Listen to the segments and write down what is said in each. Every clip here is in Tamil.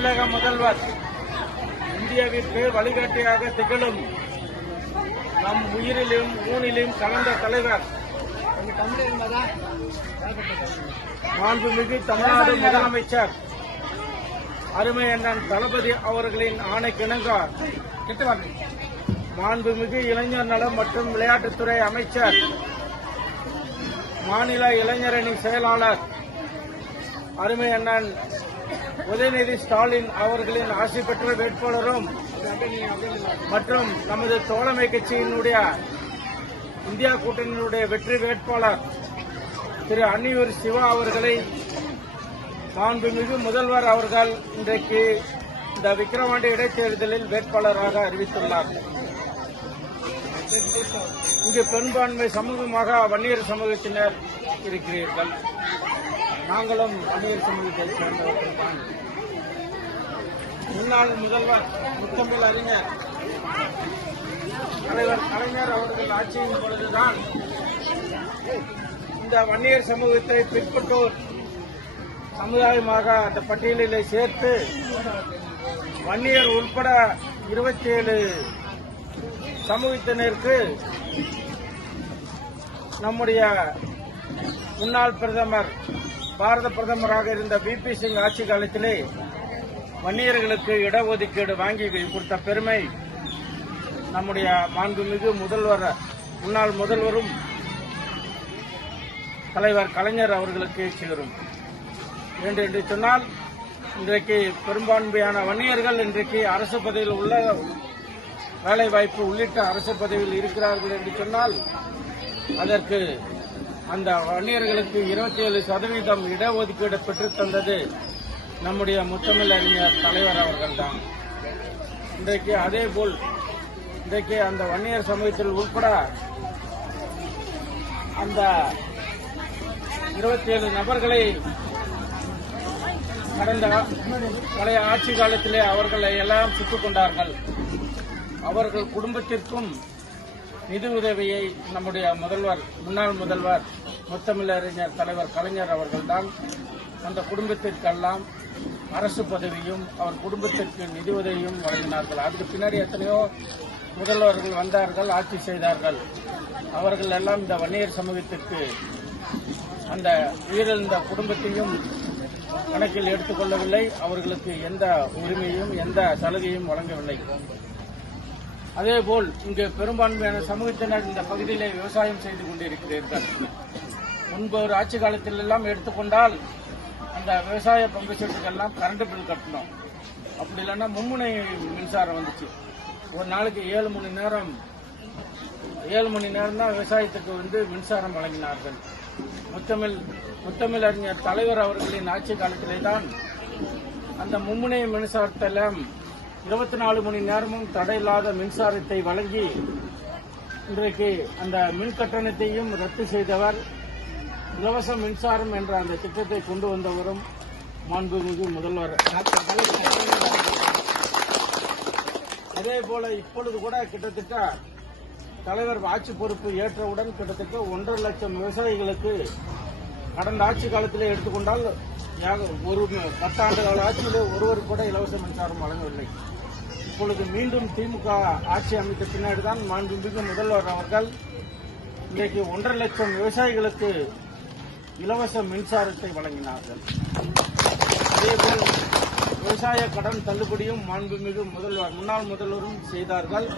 தமிழக முதல்வர் இந்தியாவிற்கு வழிகாட்டியாக திகழும் நம் உயிரிலும் ஊனிலும் கலந்த தலைவர் மாண்புமிகு தமிழ்நாடு முதலமைச்சர் அருமை அண்ணன் தளபதி அவர்களின் ஆணைக்கிணங்க மாண்புமிகு இளைஞர் நலம் மற்றும் விளையாட்டுத்துறை அமைச்சர் மாநில இளைஞரணி செயலாளர் அருமை அண்ணன் உதயநிதி ஸ்டாலின் அவர்களின் ஆசி பெற்ற வேட்பாளரும் மற்றும் நமது தோழமை கட்சியினுடைய இந்தியா கூட்டணியினுடைய வெற்றி வேட்பாளர் திரு அன்னியூர் சிவா அவர்களை மாண்புமிகு முதல்வர் அவர்கள் இன்றைக்கு இந்த விக்கிரவாண்டி இடைத்தேர்தலில் வேட்பாளராக அறிவித்துள்ளார். இங்கு பெரும்பான்மை சமூகமாக வன்னியர் சமூகத்தினர் இருக்கிறீர்கள். நாங்களும் வன்னியர் சமூகத்தை சேர்ந்தவர்கள் தான். முன்னாள் முதல்வர் முத்தமிழ் அறிஞர். தலைவர் கலைஞர் அவர்கள் ஆட்சியின் பொழுதுதான் இந்த வன்னியர் சமூகத்தை பிற்பட்டோர் சமுதாயமாக அந்த பட்டியலிலே சேர்த்து வன்னியர் உட்பட இருபத்தி ஏழு சமூகத்தினருக்கு நம்முடைய முன்னாள் பிரதமர் பாரத பிரதமராக இருந்த பிபி சிங் ஆட்சி காலத்திலே வன்னியர்களுக்கு இடஒதுக்கீடு வாங்கி கொடுத்த பெருமை நம்முடைய மாண்புமிகு முதல்வர் முன்னாள் முதல்வரும் தலைவர் கலைஞர் அவர்களுக்கு சேரும். என்று என்று சொன்னால் இன்றைக்கு பெரும்பான்மையான வன்னியர்கள் இன்றைக்கு அரசு பதவியில் உள்ள வேலைவாய்ப்பு உள்ளிட்ட அரசு பதவியில் இருக்கிறார்கள் என்று சொன்னால் அதற்கு அந்த வன்னியர்களுக்கு இருபத்தி ஏழு சதவீதம் இடஒதுக்கீடு பெற்றுத் தந்தது நம்முடைய முத்தமிழ் அறிஞர் தலைவர் அவர்கள்தான். இன்றைக்கு அதேபோல் இன்றைக்கு அந்த வன்னியர் சமூகத்தில் உட்பட அந்த இருபத்தி ஏழு நபர்களை கடந்த பழைய ஆட்சி காலத்திலே அவர்களை எல்லாம் சுட்டுக் கொண்டார்கள். அவர்கள் குடும்பத்திற்கும் நிதி உதவியை நம்முடைய முதல்வர் முன்னாள் முதல்வர் முத்தமிழறிஞர் தலைவர் கலைஞர் அவர்கள்தான் அந்த குடும்பத்திற்கெல்லாம் அரசு பதவியும் அவர் குடும்பத்திற்கு நிதி உதவியும் வழங்கினார்கள். அதுக்கு பின்னாடி எத்தனையோ முதல்வர்கள் வந்தார்கள் ஆட்சி செய்தார்கள். அவர்கள் எல்லாம் இந்த வன்னியர் சமூகத்திற்கு அந்த உயிரிழந்த குடும்பத்தையும் கணக்கில் எடுத்துக்கொள்ளவில்லை. அவர்களுக்கு எந்த உரிமையும் எந்த சலுகையும் வழங்கவில்லை. அதேபோல் இங்கு பெரும்பான்மையான சமூகத்தினர் இந்த பகுதியிலே விவசாயம் செய்து கொண்டிருக்கிறீர்கள். முன்பு ஒரு ஆட்சி காலத்தில் எல்லாம் எடுத்துக்கொண்டால் அந்த விவசாய பங்கு சீட்டுக்கெல்லாம் கரண்ட் பில் கட்டணும் அப்படி இல்லைன்னா மும்முனை மின்சாரம் வந்துச்சு. ஒரு நாளைக்கு ஏழு மணி நேரம் ஏழு மணி நேரம் தான் விவசாயத்துக்கு வந்து மின்சாரம் வழங்கினார்கள். முத்தமிழ் முத்தமிழ் அறிஞர் தலைவர் அவர்களின் ஆட்சி காலத்திலே தான் அந்த மும்முனை மின்சாரத்தெல்லாம் இருபத்தி நாலு மணி நேரமும் தடையில்லாத மின்சாரத்தை வழங்கி இன்றைக்கு அந்த மின் கட்டணத்தையும் ரத்து செய்தவர் இலவச மின்சாரம் என்ற அந்த திட்டத்தை கொண்டு வந்தவரும் மாண்புமிகு முதல்வர். அதே போல இப்பொழுது கூட கிட்டத்தட்ட தலைவர் ஆட்சி பொறுப்பு ஏற்றவுடன் கிட்டத்தட்ட ஒன்றரை லட்சம் விவசாயிகளுக்கு கடந்த ஆட்சி காலத்திலே எடுத்துக்கொண்டால் ஒரு பத்தாண்டு கால ஆட்சியிலே ஒருவர் கூட இலவச மின்சாரம் வழங்கவில்லை. இப்பொழுது மீண்டும் திமுக ஆட்சி அமைத்த பின்னாடி தான் மாண்புமிகு முதல்வர் அவர்கள் இன்றைக்கு ஒன்றரை லட்சம் விவசாயிகளுக்கு இலவச மின்சாரத்தை வழங்கினார்கள். அதேபோல் விவசாய கடன் தள்ளுபடியும் மாண்புமிகு முதல்வர் முன்னாள் முதல்வரும் செய்தார்கள்.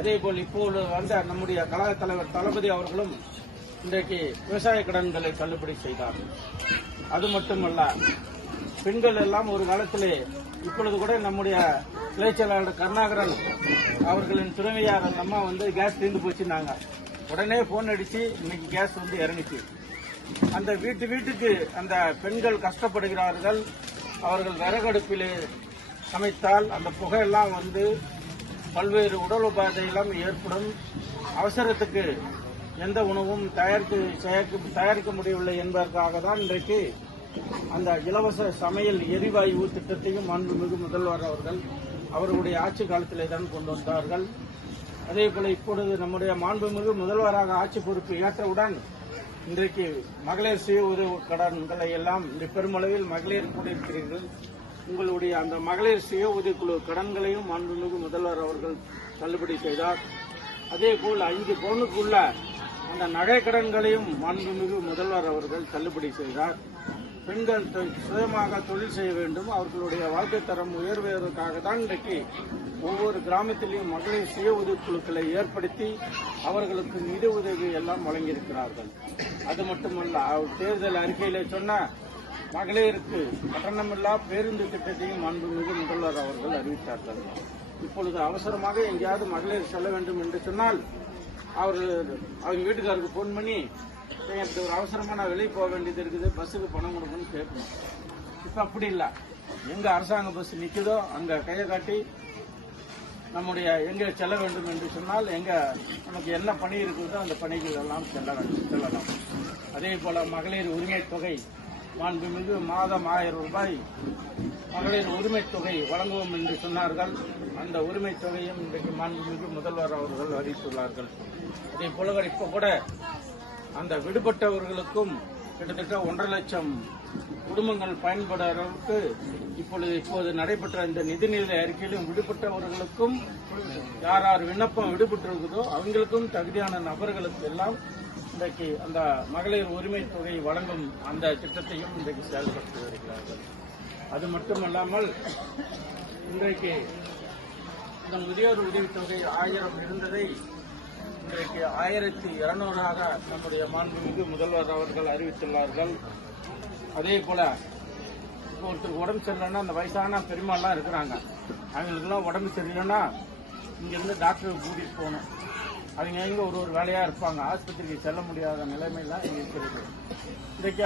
அதேபோல் இப்போது வந்த நம்முடைய கழக தலைவர் தளபதி அவர்களும் இன்றைக்கு விவசாய கடன்களை தள்ளுபடி செய்தார்கள். அது மட்டுமல்ல பெண்கள் எல்லாம் ஒரு காலத்திலே இப்பொழுது கூட நம்முடைய இளைச்சலாளர் கருணாகரன் அவர்களின் துணைவியார் அந்த அம்மா வந்து கேஸ் தீர்ந்து போச்சுன்னாங்க. உடனே போன் அடிச்சு இன்னைக்கு கேஸ் வந்து இறங்கிச்சு. அந்த வீட்டு வீட்டுக்கு அந்த பெண்கள் கஷ்டப்படுகிறார்கள். அவர்கள் விறகடுப்பிலே சமைத்தால் அந்த புகையெல்லாம் வந்து பல்வேறு உடல் உபாதையெல்லாம் ஏற்படும் அவசரத்துக்கு எந்த உணவும் தயாரித்து தயாரிக்க தயாரிக்க முடியவில்லை என்பதற்காக தான் இன்றைக்கு அந்த இலவச சமையல் எரிவாயு திட்டத்தையும் மாண்புமிகு முதல்வர் அவர்கள் அவர்களுடைய ஆட்சி காலத்திலே தான் கொண்டு வந்தார்கள். அதே போல இப்பொழுது நம்முடைய மாண்புமிகு முதல்வராக ஆட்சி பொறுப்பு ஏற்றவுடன் இன்றைக்கு மகளிர் சுய உதவி கடன்களை எல்லாம் இந்த பெருமளவில் மகளிர் கூடியிருக்கிறீர்கள். உங்களுடைய அந்த மகளிர் சுய உதவிக்குழு கடன்களையும் மாண்புமிகு முதல்வர் அவர்கள் தள்ளுபடி செய்தார். அதே போல் ஐந்து பவுனுக்குள்ள அந்த நகை கடன்களையும் மாண்புமிகு முதல்வர் அவர்கள் தள்ளுபடி செய்தார். பெண்கள் தொ- சுயமாக தொழில் செய்ய வேண்டும். அவர்களுடைய வாழ்க்கை தரம் உயர்வதற்காக தான் இன்றைக்கு ஒவ்வொரு கிராமத்திலையும் மகளிர் சுய உதவிக்குழுக்களை ஏற்படுத்தி அவர்களுக்கு நிதி உதவி எல்லாம் வழங்கியிருக்கிறார்கள். அது மட்டுமல்ல அவர் தேர்தல் அறிக்கையில சொன்ன மகளிருக்கு கட்டணமில்லா பேருந்து திட்டத்தையும் மாண்புமிகு முதல்வர் அவர்கள் அறிவித்தார்கள். இப்பொழுது அவசரமாக எங்கேயாவது மகளிர் செல்ல வேண்டும் என்று சொன்னால் அவர் அவங்க வீட்டுக்காரருக்கு ஃபோன் பண்ணி "ஏங்க, இப்படி ஒரு அவசரமாக நான் வெளியே போக வேண்டியது இருக்குது. பஸ்ஸுக்கு பணம் கொடுக்கணும்னு கேட்கணும். இப்போ அப்படி இல்லை. எங்கே அரசாங்க பஸ் நிற்குதோ அங்கே கையை காட்டி நம்முடைய எங்கே செல்ல வேண்டும் என்று சொன்னால் எங்கே நமக்கு என்ன பணி இருக்குதோ அந்த பணிகள் எல்லாம் செல்ல செல்லலாம். அதே போல் மகளிர் உரிமை தொகை மாண்புமிகு மாதம் ஆயிரம் ரூபாய் மகளிர் உரிமைத் தொகை வழங்குவோம் என்று சொன்னார்கள். அந்த உரிமைத் தொகையும் இன்றைக்கு மாண்புமிகு முதல்வர் அவர்கள் அறிவித்துள்ளார்கள். அதே போல இப்ப கூட அந்த விடுபட்டவர்களுக்கும் கிட்டத்தட்ட ஒன்றரை லட்சம் குடும்பங்கள் பயன்பட அளவுக்கு இப்பொழுது இப்போது நடைபெற்ற இந்த நிதிநிலை அறிக்கையிலும் விடுபட்டவர்களுக்கும் யார் யார் விண்ணப்பம் விடுபட்டிருக்குதோ அவங்களுக்கும் தகுதியான நபர்களுக்கு எல்லாம் இன்றைக்கு அந்த மகளிர் உரிமை தொகை வழங்கும் அந்த திட்டத்தையும் இன்றைக்கு செயல்படுத்தி வருகிறார்கள். அது மட்டுமல்லாமல் இன்றைக்கு இந்த முதியோர் உதவித்தொகை ஆயிரம் இருந்ததை இன்றைக்கு ஆயிரத்தி இருநூறாக நம்முடைய மாண்புமிகு முதல்வர் அவர்கள் அறிவித்துள்ளார்கள். அதே போல ஒருத்தருக்கு உடம்பு சரியில்லைன்னா அந்த வயசான பெருமாள்லாம் இருக்கிறாங்க. அவங்களுக்குலாம் உடம்பு சரியில்லைன்னா இங்கிருந்து டாக்டருக்கு கூட்டிகிட்டு போகணும். அவங்க எங்க ஒரு ஒரு வேலையா இருப்பாங்க. ஆஸ்பத்திரிக்கு செல்ல முடியாத நிலைமையெல்லாம் இருக்கிறது. இன்றைக்கு